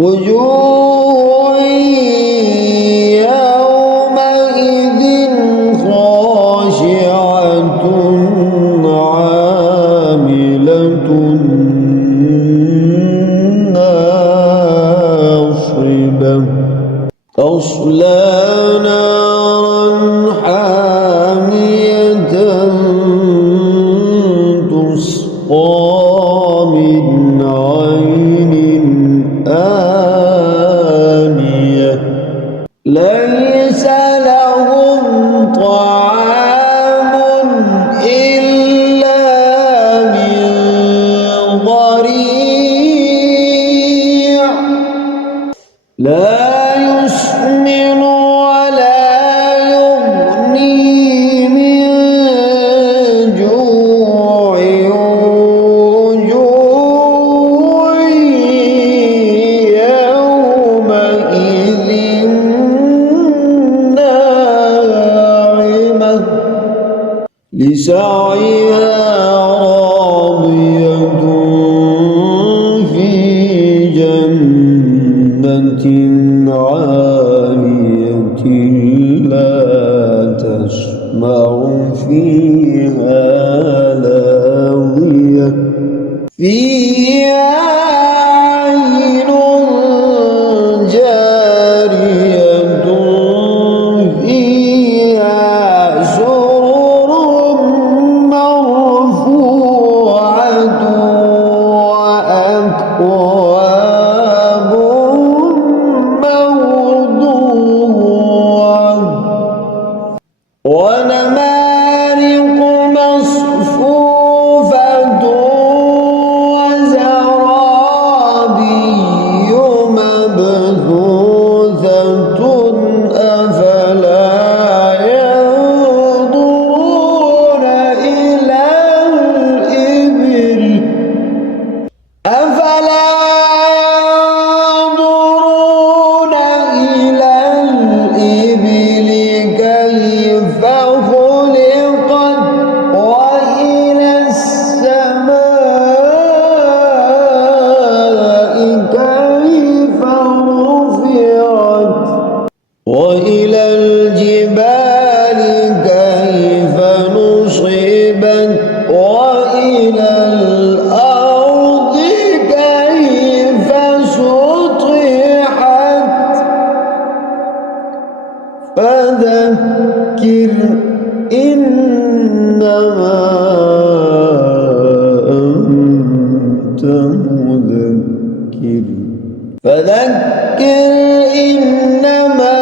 وجوه يومئذ خاشعة عاملة ناصبة تصلى نارا حامية تسقى من عين آنية ليس لهم طعام إلا من ضريع لا يسمن ولا يغني من جوع وجوه يومئذ ناعمة لسعيها راضية في جنة عالية لا تسمع فيها لاغية فيها عين جارية فيها سرر مرفوعة وأكواب ونمارق مصفوفة وزرابي مبثوثة أفلا ينظرون إلى الإبل كيف خلقت وإلى السماء كيف رفعت وإلى الجبال كيف نصبت وإلى الأرض كيف سطحت فذكر إنما أنت مذكر إنما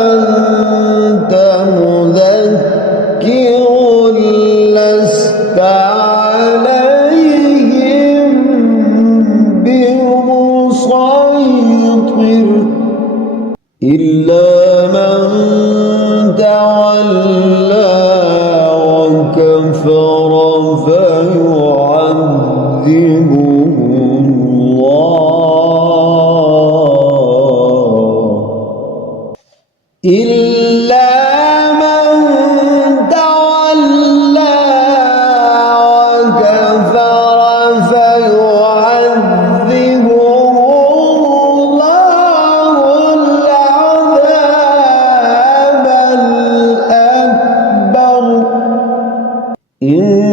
أنت مذكر لست عليهم بمسيطر إلا من تولى وكفر فيعذبه الله إلا من تولى وكفر فيعذبه إن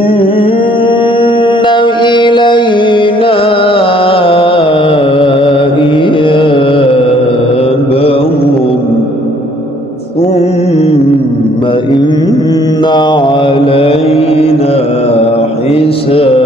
إلينا إيابهم ثم إن علينا حسابهم.